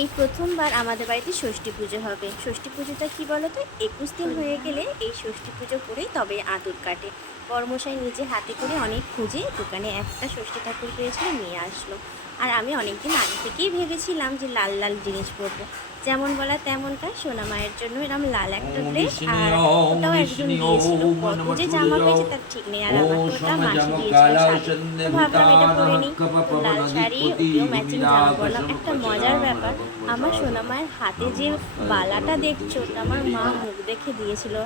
এই প্রথমবার আমাদের বাড়িতে ষষ্ঠী পুজো হবে। ষষ্ঠী পুজোটা কী বলো তো, 21 দিন হয়ে গেলে এই ষষ্ঠী পুজো করেই তবে আঁতুড় কাটে। বড়মশাই নিজে হাতে করে অনেক খুঁজে দোকানে একটা ষষ্ঠী ঠাকুর পেয়েছিল, নিয়ে আসলো। আর আমি অনেক দিন আগে থেকেই ভেবেছিলাম যে লাল লাল জিনিস পরবো, যেমন বলা তেমন কাজ। সোনা মায়ের জন্য এরকম লাল একটা ওম ড্রেস, আর বিষ্ণু ওম ওটাও একজন বিষ্ণু দিয়েছিল। ওম কত নমঃ যে জামা সূর্য পেয়েছে তার ঠিক নেই। আর আমার ওম তো ওটা মাসি সমজম দিয়েছিল কালা শাড়ি। তো ভাবলাম এটা পরে সন্দেহিতানঃ নিই। তো লাল শাড়ি, কপপনদিপতি ওকেও ম্যাচিং জামা পরলাম। একটা মজার ব্যাপার, আমার ভূমিরাগসর্বপচারণ সোনামায়ের হাতে যে নমঃ বালাটা দেখছো, ওটা আমার মা পরবুদ্ধিষ্টেরিয়া। মুখ দেখে দিয়েছিল।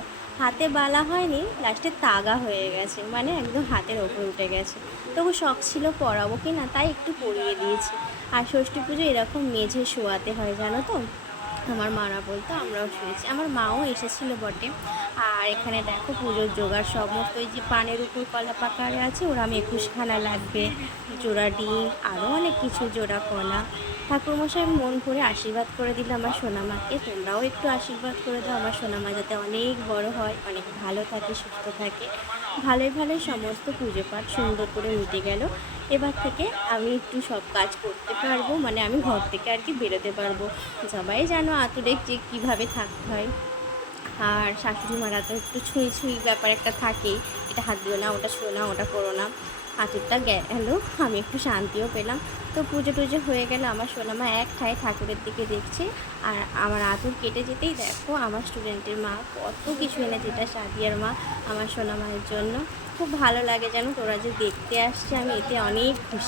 হাতে বালা হয়নি, লাস্টে তাগা হয়ে গেছে, মানে একদম হাতের ওপরে উঠে গেছে। তবু শখ ছিল পরাবো কি না, তাই একটু পরিয়ে দিয়েছি। আর ষষ্ঠী পুজো এরকম মেঝে শোয়াতে হয়, জানো তো। আমার মারা বলতো, আমরাও শুয়েছি। আমার মাও এসেছিলো বটে। আর এখানে দেখো পুজোর জোগাড় সমস্ত, ওই যে পানের উপর কলা পাকারে আছে, ওরা আমি 21খানা লাগবে, জোড়া ডিম, আরও অনেক কিছু, জোড়া কলা। ঠাকুরমশাই মন ভরে আশীর্বাদ করে দিল আমার সোনামাকে। তোমরাও একটু আশীর্বাদ করে দাও আমার সোনামা যাতে অনেক বড় হয়, অনেক ভালো থাকে, সুস্থ থাকে। ভালোই ভালোই সমস্ত পুজো পাঠ সুন্দর করে মিটে গেল। এবার থেকে আমি একটু সব কাজ করতে পারবো, মানে আমি ঘর থেকে আর কি বেরোতে পারবো। সবাই জানো আতুরে যে কীভাবে থাকতে হয়। আর শাশুড়ি মারা তো একটু ছুঁই ছুঁই ব্যাপার একটা থাকেই, এটা হাত দিও না, ওটা ছুঁয়ো না, ওটা করো না। আঁতুরটা গেল, আমি একটু শান্তিও পেলাম। তো পুজো টুজো হয়ে গেল, আমার সোনামা এক ঠায় ঠাকুরের দিকে দেখছে। আর আমার আঁতুর কেটে যেতেই দেখো আমার স্টুডেন্টের মা কত কিছু এনেছে, এটা সাদিয়ার মা আমার সোনামায়ের জন্য। খুব ভালো লাগে, যেন তোরা যে দেখতে আসছে, আমি এতে অনেক খুশি।